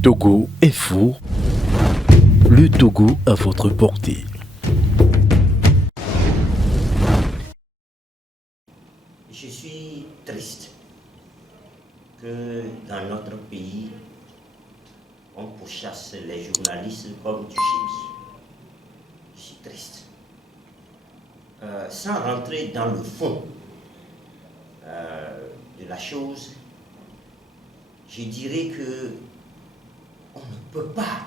Togo est fou. Le Togo à votre portée. Je suis triste que dans notre pays, on pourchasse les journalistes comme du gibier. Je suis triste. Sans rentrer dans le fond de la chose, je dirais que on ne peut pas,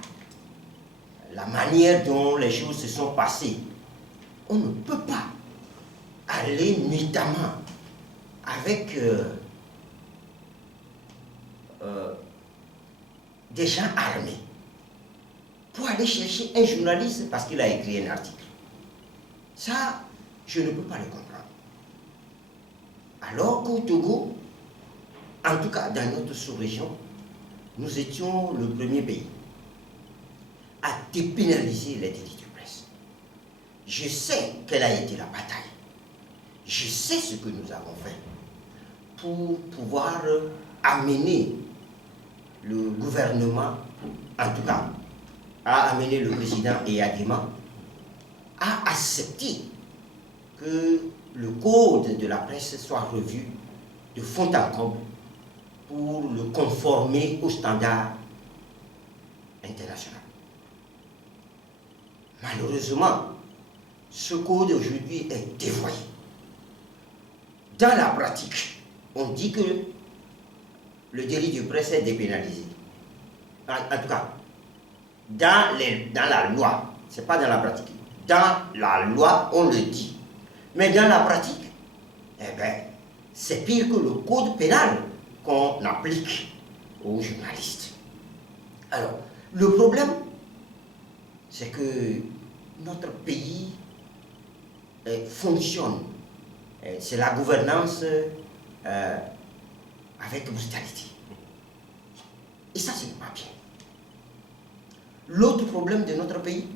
la manière dont les choses se sont passées, on ne peut pas aller nuitamment avec des gens armés pour aller chercher un journaliste parce qu'il a écrit un article. Ça, je ne peux pas le comprendre. Alors qu'au Togo, en tout cas dans notre sous-région, nous étions le premier pays à dépénaliser les délits de presse. Je sais quelle a été la bataille. Je sais ce que nous avons fait pour pouvoir amener le gouvernement, en tout cas, à amener le président Eyadema à accepter que le code de la presse soit revu de fond en comble pour le conformer aux standards internationaux. Malheureusement, ce code aujourd'hui est dévoyé. Dans la pratique, on dit que le délit de presse est dépénalisé. En tout cas, dans la loi, ce n'est pas dans la pratique. Dans la loi, on le dit. Mais dans la pratique, eh bien, c'est pire que le code pénal qu'on applique aux journalistes. Alors, le problème, c'est que notre pays fonctionne. C'est la gouvernance avec brutalité. Et ça, ce n'est pas bien. L'autre problème de notre pays,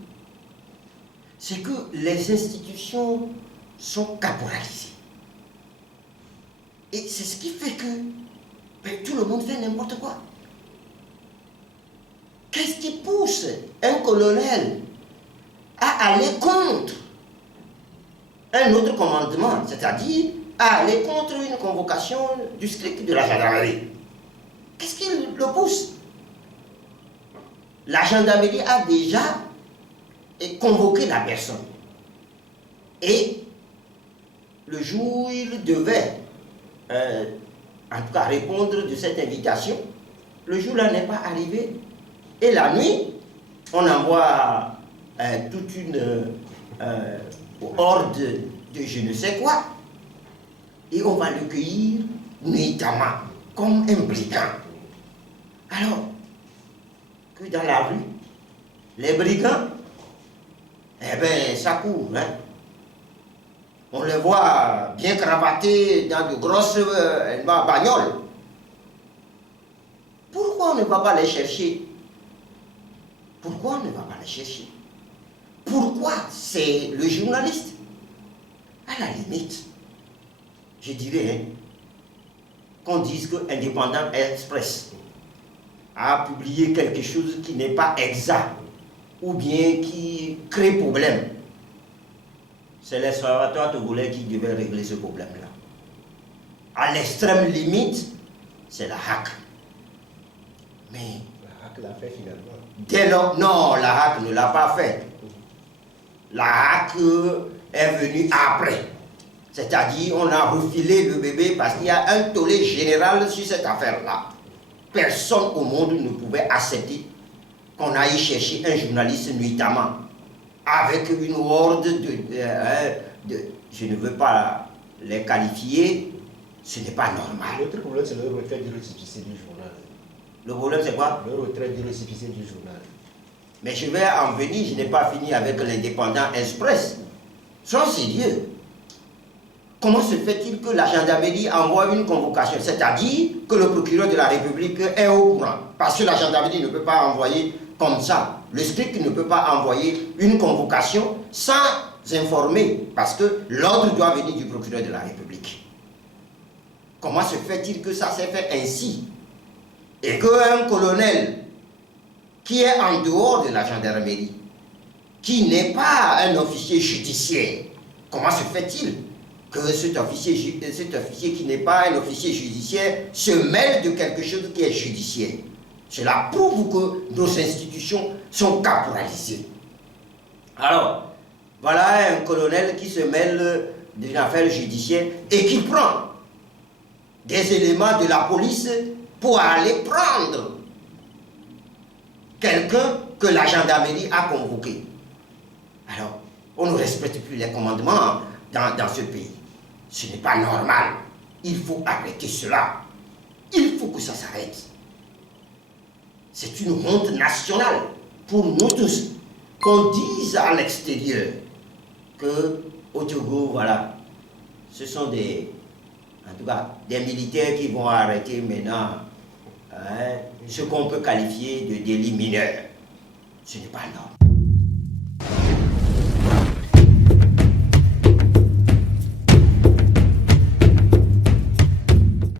c'est que les institutions sont caporalisées. Et c'est ce qui fait que tout le monde fait n'importe quoi. Qu'est-ce qui pousse un colonel à aller contre un autre commandement, c'est-à-dire à aller contre une convocation du strict de la gendarmerie? Qu'est-ce qui le pousse? La gendarmerie a déjà convoqué la personne. Et le jour où il devait, en tout cas, répondre de cette invitation, le jour-là n'est pas arrivé. Et la nuit, on envoie toute une horde de je ne sais quoi, et on va le cueillir nuitamment, comme un brigand. Alors que dans la rue, les brigands, eh bien, ça court, hein. On les voit bien cravatés dans de grosses bagnoles. Pourquoi on ne va pas les chercher? Pourquoi on ne va pas les chercher? Pourquoi c'est le journaliste? À la limite, je dirais qu'on dise que Indépendant Express a publié quelque chose qui n'est pas exact ou bien qui crée problème. C'est l'Observatoire togolais qui devait régler ce problème-là. À l'extrême limite, c'est la HAC. Mais la HAC l'a fait finalement. Dès lors, non, la HAC ne l'a pas fait. La HAC est venue après. C'est-à-dire, on a refilé le bébé parce qu'il y a un tollé général sur cette affaire-là. Personne au monde ne pouvait accepter qu'on aille chercher un journaliste nuitamment avec une horde je ne veux pas les qualifier, ce n'est pas normal. L'autre problème, c'est le retrait du récépissé du journal. Le problème, c'est quoi? Le retrait du récépissé du journal. Mais je vais en venir, je n'ai pas fini avec l'Indépendant Express. Sois sérieux. Comment se fait-il que la gendarmerie envoie une convocation? C'est-à-dire que le procureur de la République est au courant. Parce que la gendarmerie ne peut pas envoyer comme ça. Le strict ne peut pas envoyer une convocation sans informer. Parce que l'ordre doit venir du procureur de la République. Comment se fait-il que ça s'est fait ainsi? Et qu'un colonel qui est en dehors de la gendarmerie, qui n'est pas un officier judiciaire, comment se fait-il que cet officier qui n'est pas un officier judiciaire se mêle de quelque chose qui est judiciaire? Cela prouve que nos institutions sont caporalisées. Alors, voilà un colonel qui se mêle d'une affaire judiciaire et qui prend des éléments de la police pour aller prendre quelqu'un que la gendarmerie a convoqué. Alors, on ne respecte plus les commandements dans ce pays. Ce n'est pas normal. Il faut arrêter cela. Il faut que ça s'arrête. C'est une honte nationale pour nous tous. Qu'on dise à l'extérieur que au Togo, voilà, ce sont des militaires qui vont arrêter maintenant ce qu'on peut qualifier de délit mineur. Ce n'est pas normal.